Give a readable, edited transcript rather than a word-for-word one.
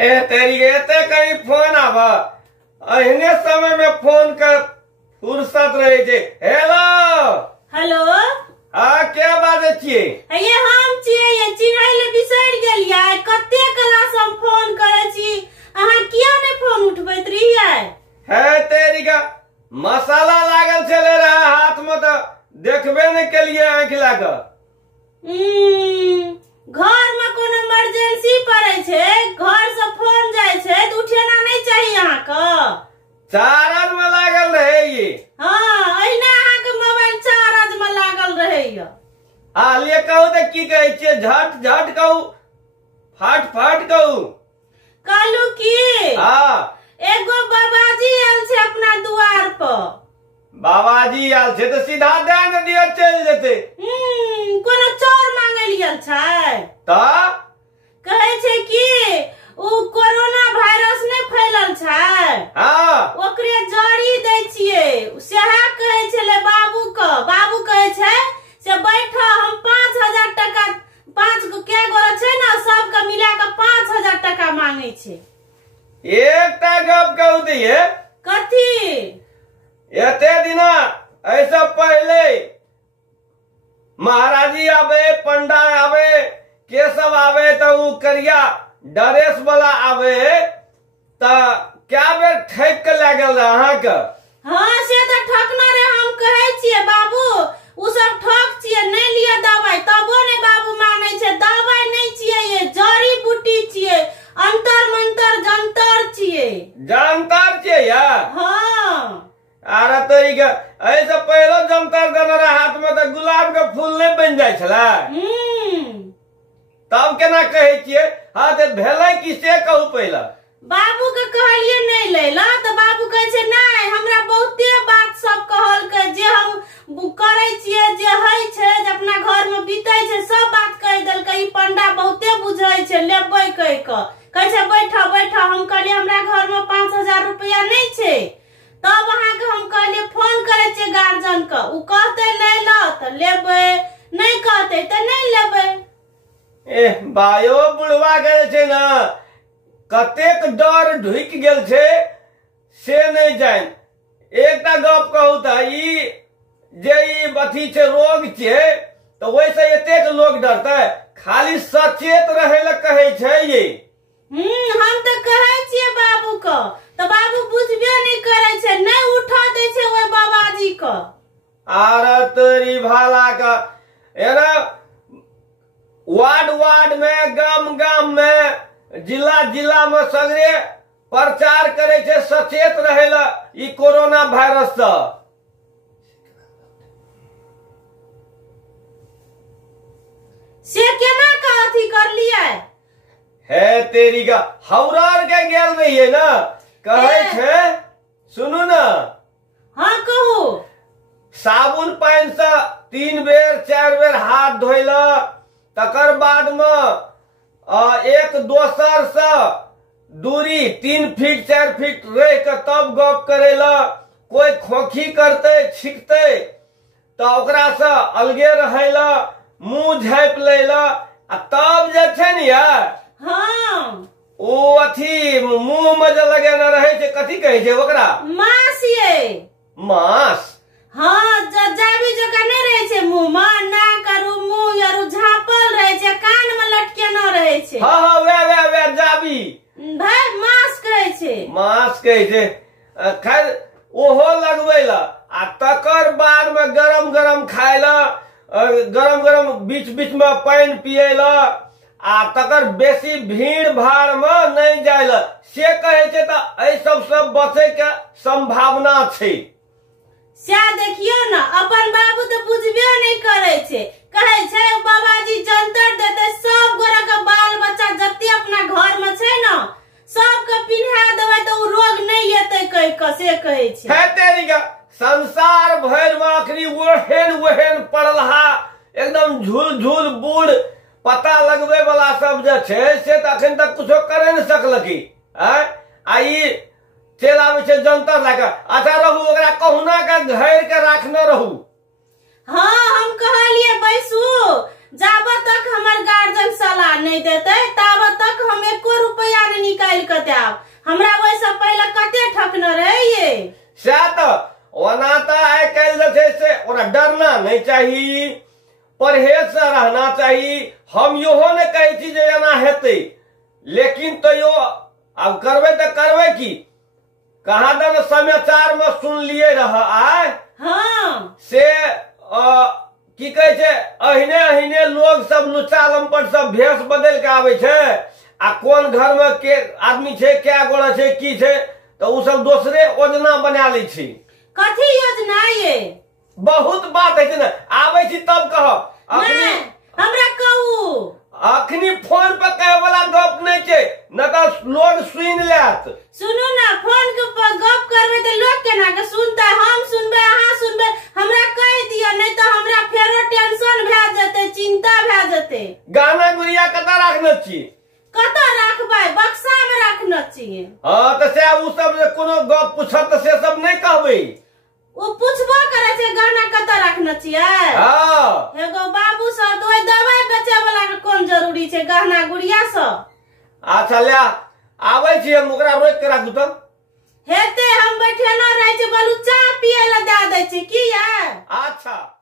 ए तेरी एते कहीं फोन आवा अहने समय में फोन का फुर्सत रहे छे। हेलो हेलो क्या बात छिए? ये हम छिए, ये चिन्है ले बिसर गेलियै। कते क्लास हम फोन करे छी, अहाँ किया ने फोन उठबैत रहियै? है तेरी का मसाला लागल चले रहा हाथ में तो देखबे नहीं के लिए आंख लाग। घर में कोनो इमरजेंसी पड़े छे, घर से फोन जाय छे तो उठेना नहीं चाहिए अहाँ के। चार्ज में लागल रहे ये। हाँ अहिना अहाँ के मोबाइल चार्ज में लागल रहे ये। लिए कहू तो की कहे छे, झट झट कहू, फट फट कहू। कहलू की हाँ एगो बाबाजी आयल छे अपना द्वार पर। बाबाजी आयल छे तो सीधा ध्यान दियो चल जेते। कोनो चोर मांगे लियल छै तो कहे छे कि उ कोरोना वायरस ने फैलल छै। हाँ ओकरे जड़ी दै छियै, सेहा कहे छले बाबू के। बाबू कहे छै से बैठो, हम 5000 टका, 5 गो के गोरा छै ना, सब के मिला के 5000 टका मांगे छै। एकटा गप कहू दिए। कथी? एते दिना ऐसा पहले महाराजी आवे, पंडा आवे, केशव आवे तो उ करिया ड्रेस वाला आवे तो क्या बेर ठेक के लागल रहा अहाँ के? हाँ से तो ठकना रे, हम कहे छिए बाबू उ सब ठक छिए, नहीं लिया दवाई तबो ने बाबू माने छै। दवाई नहीं छिए, ये जड़ी बूटी छिए, अंतर मंतर जंतर छिए। जंतर छिए या? हाँ अरे तोरी के ऐसे पहले जंतर देने रहा हाथ में तो गुलाब के फूल नहीं बन जाय छला। तब केना कहे छिए? हाँ तो भेलै किसे कहू पहला? बाबू के कहलिए नहीं लेला तो बाबू कहे छै नहीं, हमरा बहुते बात सब कहल के, जे हम करे छिए, जे हई छै, जे अपना घर में बीते छै, सब बात कह देल के। ई पंडा बहुते बुझै छै, लेबै कह के कहे छै बैठा बैठा। हम कहलिए हमरा घर में 5000 रुपया नहीं छै। तब अहाँ के हम कहलिए फोन करे छिए गार्जियन के, उ कहते ले ला तो लेबै, नहीं कहते तो नहीं लेबै। बायो बुढ़वा गेल छै ना, कतेक डर ढुक गेल छै से नहीं जान। एकटा गप कहू त ई जे ई अथी छै रोग छै तो वैसे एतेक लोग डरते, खाली सचेत रहे ले कहे छै ये। हम तो कहे छिए बाबू को तो बाबू बुझबे नहीं करे छै, नहीं उठा दे छै ओए बाबाजी को। अरे तेरी भाला का एना वार्ड वार्ड में, गांव गांव में, जिला जिला में सगरे प्रचार करे छे सचेत रहे ला ई कोरोना वायरस से केना का अथी कर लिया है तेरी का हौरार के गेल रही है ना, कहे छे सुनू ना। हाँ कहू। साबुन पानी से 3 बेर 4 बेर हाथ धोइला, तकर बाद में एक दोसर से दूरी 3 फीट 4 फीट रह के तब गप करेला। कोई खोखी करते छिकते तो ओकरा से अलगे रहेला, मुंह झाँप लेला, तब जे छै ने यार हाँ ओ अथी मुंह में जे लगे न रहे छै, कथी कहे छै ओकरा? मास ये। मास? हाँ जाबी जो का नहीं रहे छे मुंह में, ना करू मुंह यारू झांपल रहे छे, कान में लटके न रहे छे। हाँ हाँ वे जाबी भाई मास कहे छे। मास कहे छे। खैर ओहो लगबेला आ तकर बाद में गरम गरम खायला, गरम गरम बीच बीच में पानी पियला, आ तकर बेसी भीड़ भाड़ में नहीं जायला से कहे छे। तो एहि सब से बचे के संभावना छे। क्या देखियो ना, अपन बाबू तो बुझबे नहीं करे छे, कहे छे बाबाजी जंतर देते, सब गोरा के बाल बच्चा जत्ते अपना घर में छे ना सबके पिन्हा देवे तो रोग नहीं हेते कह के से कहे छे। है तेरी का संसार भर में आखिरी वहेन पड़लहा एकदम झूल झूल बूढ़ पता लगवे वाला सब जे छे से तो अखन तक कुछो करे नहीं सकलकी। आई चल आवे छे जंतर लाके, अच्छा रहू ओकरा कहुना के घेर के राखने रहू। हाँ हम कहलिए बैसू, जाबत तक हमर गार्जियन सलाह नहीं देते ताबत तक हम 1 रुपया नहीं निकाल हम योहो ने कहै छी जे एना हेतै, लेकिन तैयो अब करबै तऽ करबै की। कहाँ दन समाचार में सुनलिए रह आय हाँ से की कहै छै अहिने अहिने लोग सब लुच्चा लंपट सब भेष बदल के आबै छै आ कोन घर में के आदमी छै, क्या गोड़ा छै, की छै, तो उ सब दोसरे योजना बना लै छै। कथी योजना ये? बहुत बात है ना, आबै छी तब कहब। नहीं, हमरा कहू। अखनी फोन पे कहे वाला गप नहीं छै, न तो लोग सुन लेत। सुनू ना, फोन के पर गप करबे तो लोग केना के सुनता? हम सुनबे, अहाँ सुनबे, हमरा कह दिया, नहीं तो हमरा फेरो टेंशन भै जते, चिंता भै जते। गाना गुड़िया कता रखने छी? कता रखबै? बक्सा में रखने छी। हाँ तो से उ सब जे कोनो गप पूछत से सब नहीं कहबै। वो पूछबो करे छै गाना कता रखने छियै। हाँ एगो बाबू सब तो दवाई बेचे वाला के कोन जरूरी छै गहना गुड़िया सब। अच्छा ले आबै छी हम, ओकरा रोक के राखू त। हेते हम बैठे न रहे छै, बोलू चाय पिए ला दे दै छी की है। अच्छा।